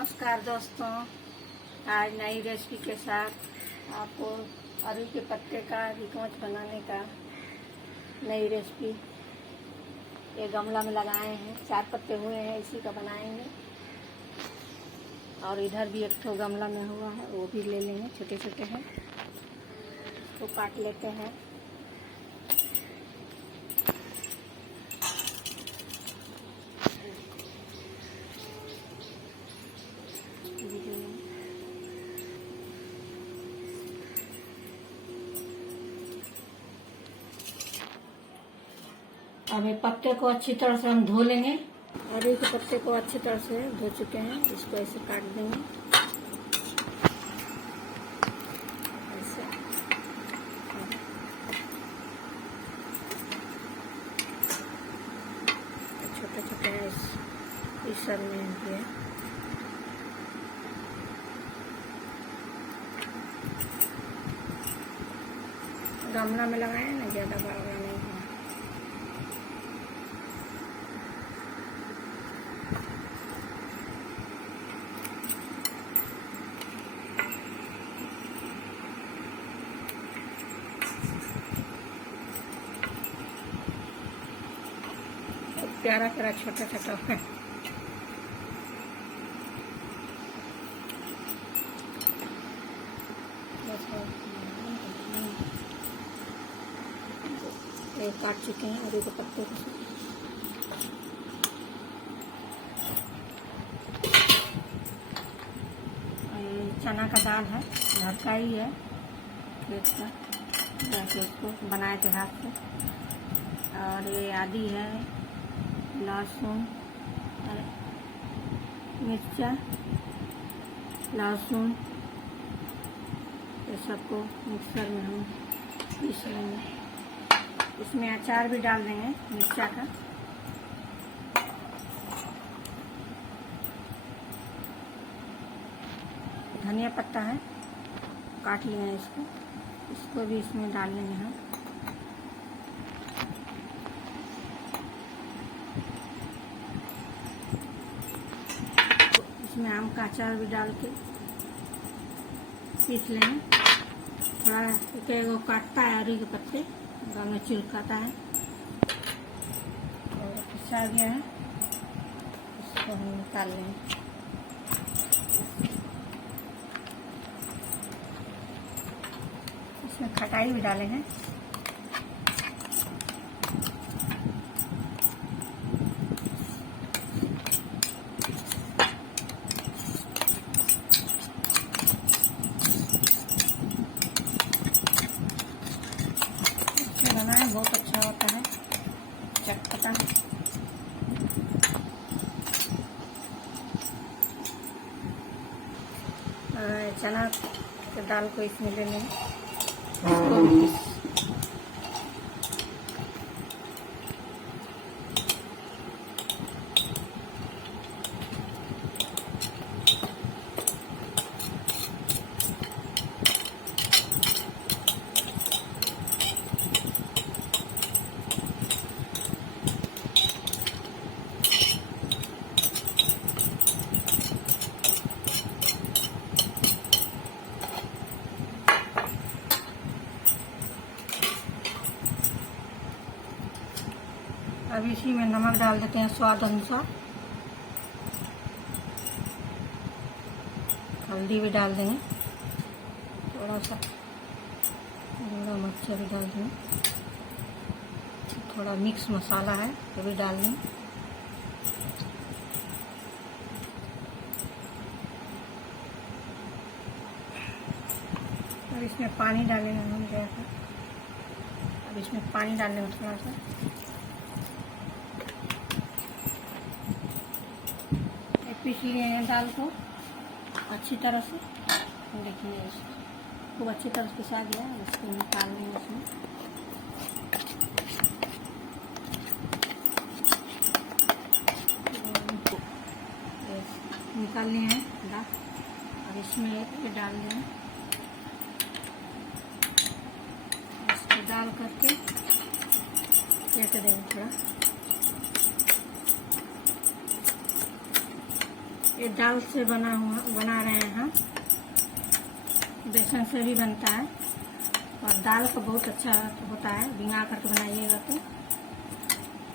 नमस्कार दोस्तों, आज नई रेसिपी के साथ आपको अरवी के पत्ते का रिकॉच बनाने का नई रेसिपी। ये गमला में लगाए हैं, 4 पत्ते हुए हैं, इसी का बनाएंगे। और इधर भी एक ठो गमला में हुआ है, वो भी ले लेंगे, छोटे छोटे हैं, इसको काट लेते हैं। अब ये पत्ते को अच्छी तरह से हम धो लेंगे। अरवी के पत्ते को अच्छी तरह से धो चुके हैं, इसको ऐसे काट देंगे। ऐसे छोटे छोटे इस सर में है। गमला में लगाए ना, ज़्यादा बड़ा नहीं है। प्यारा प्यारा छोटा छोटा है। ये काट चुके हैं अरवी के पत्ते को। चना का दाल है, घर का ही है, खेत का, जैसे उसको बनाए थे हाथ से। और ये आदि है, लहसुन, मिर्चा, लहसुन, ये सबको मिक्सर में हम पीस लेंगे। इसमें अचार भी डाल देंगे मिर्चा का। धनिया पत्ता है, काट लिए हैं इसको, इसको भी इसमें डाल लेंगे हम। इसमें आम का अचार भी डाल के पीस लेंगे। थोड़ा क्योंकि वो काटता है अरवी के पत्ते, गाँव में चिलकाता है। और पिसा गया है, इसको हम निकाल लेंगे। इसमें खटाई भी डाले हैं। बनाए बहुत अच्छा होता है, चटपटा। चना के दाल को इसमें ले लें, इसको भी अब इसी में नमक डाल देते हैं स्वाद अनुसार। हल्दी भी डाल देंगे, थोड़ा सा थोड़ा मिर्चा भी डाल देंगे, थोड़ा मिक्स मसाला है वो भी डाल देंगे। अब इसमें पानी डालेंगे हम जैसा। अब इसमें पानी डालने में थोड़ा सा पीस लिए हैं दाल को अच्छी तरह से। देखिए इसको खूब अच्छी तरह से पिसा गया, इसको निकाल लेंगे। इसमें निकाल लिए हैं दाल। और इसमें ये डाल दें, इसको डाल करके फेंट देंगे थोड़ा। ये दाल से बना रहे हैं हम। बेसन से भी बनता है और दाल का बहुत अच्छा होता है, भिंगा करके बनाइएगा तो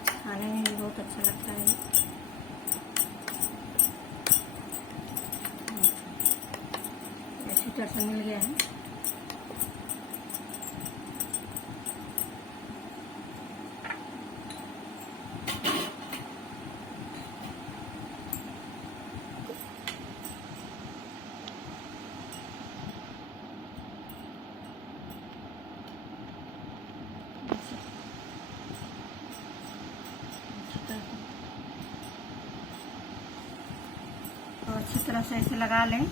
खाने में भी बहुत अच्छा लगता है। इसी तरह से मिल गया है। और अच्छी तरह से इसे लगा लें।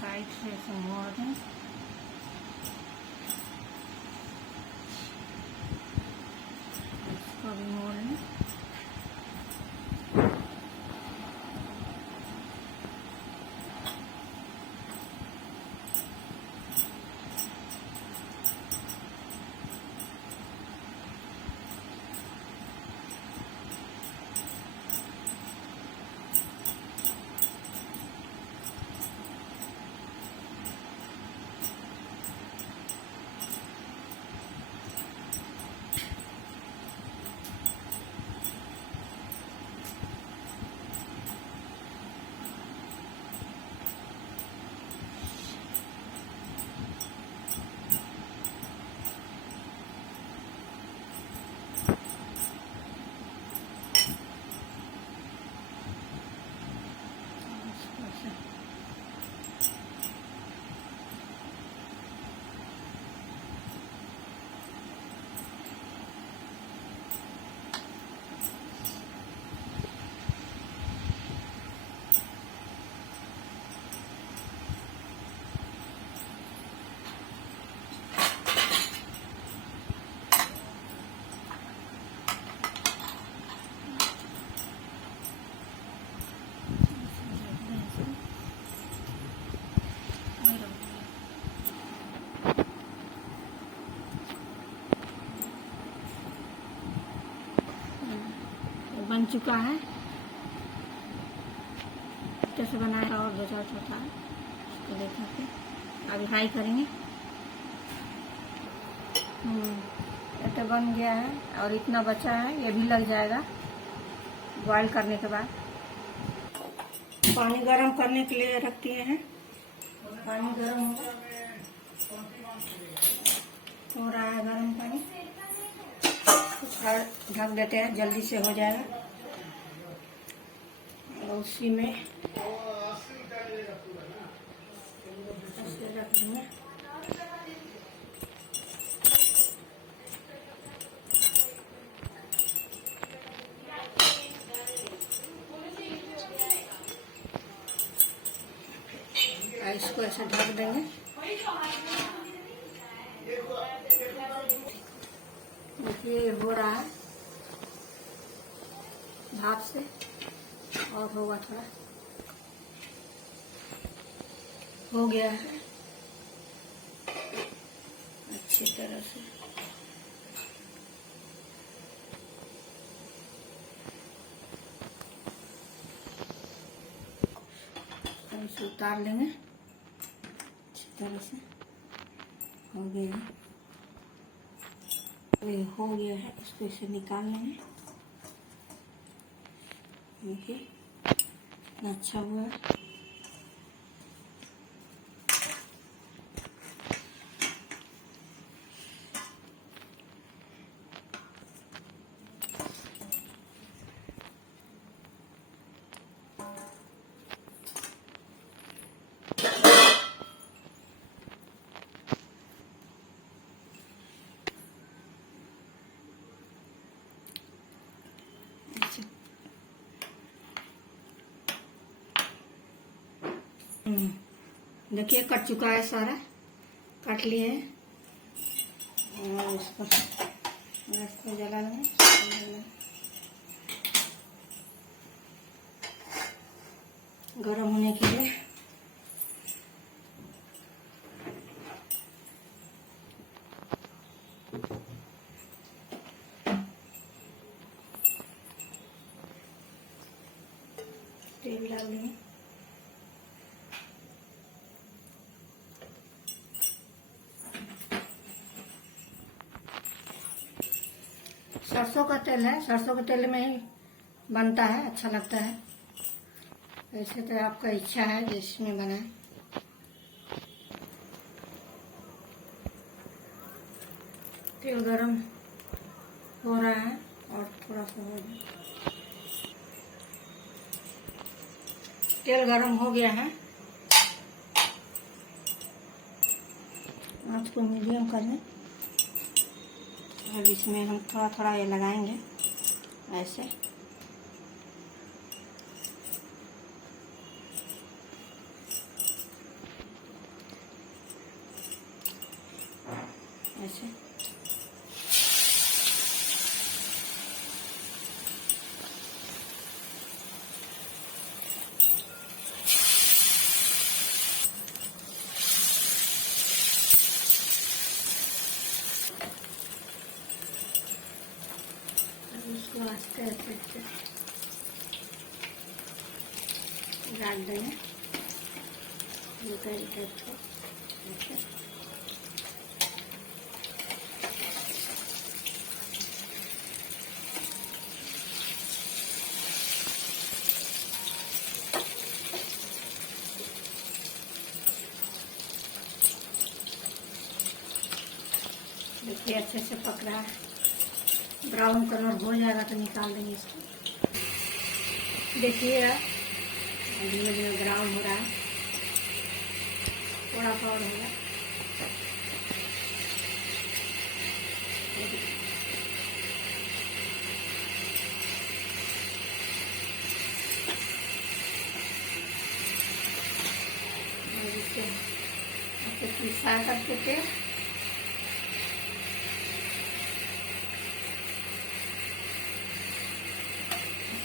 साइड से इसे मोड़ दें। इसको भी मोड़ लें। बन चुका है। कैसे बनाया और दो चार छोटा है इसको देखने के। अभी फ्राई करेंगे। ये तो बन गया है और इतना बचा है, ये भी लग जाएगा बॉईल करने के बाद। पानी गरम करने के लिए रख दिए हैं। पानी गरम हो रहा है, गरम पानी। ढक देते हैं, जल्दी से हो जाएगा। और उसी में ऐसे रख देंगे। इसको ऐसे ढक देंगे। देखिए हो रहा है भाप से, और होगा थोड़ा। हो गया है अच्छी तरह से। इसे उतार लेंगे अच्छी तरह से। हो गया है, ये हो गया है। इसको इसे निकाल लेंगे। देखिए कितना अच्छा हुआ है। देखिए कट चुका है, सारा काट लिए हैं। और इसको गैस को जला लेंगे, गरम होने के लिए। तेल डाल देंगे। सरसों का तेल है, सरसों के तेल में ही बनता है, अच्छा लगता है। वैसे तो आपका इच्छा है जिसमें बनाए। तेल गरम हो रहा है और थोड़ा सा हो जाए। तेल गरम हो गया है, आँच को मीडियम कर लें। अब इसमें हम थोड़ा थोड़ा ये लगाएंगे ऐसे। ऐसे इसको आस्ते आस्ते डाल देंगे इधर इधर को ऐसे। देखिए अच्छे से पक रहा है, ब्राउन कलर हो जाएगा तो निकाल देंगे इसको। देखिए धीरे धीरे ब्राउन हो रहा है, थोड़ा सा और होगा। फ्राई करके तेल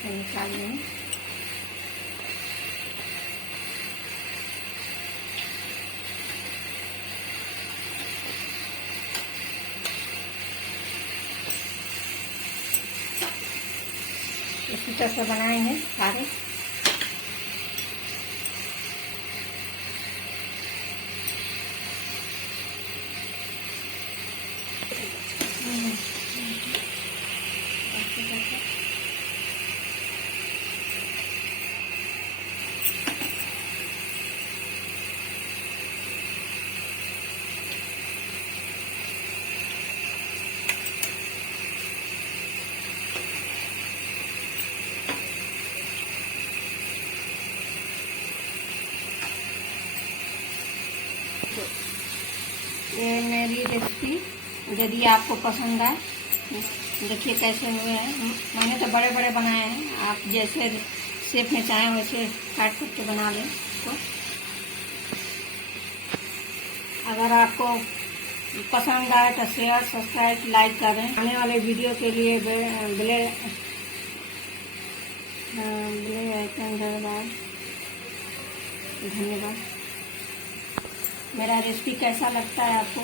निकाल लेंगे। इसी तरह से बनाएंगे सारे। ये मेरी रेसिपी यदि आपको पसंद आए, देखिए कैसे हुए हैं। मैंने तो बड़े बड़े बनाए हैं, आप जैसे शेप में चाहें वैसे काट करके बना लें इसको। अगर आपको पसंद आए तो शेयर सब्सक्राइब लाइक करें। आने वाले वीडियो के लिए बेल आइकन दबाएं। धन्यवाद। मेरा रेसिपी कैसा लगता है आपको?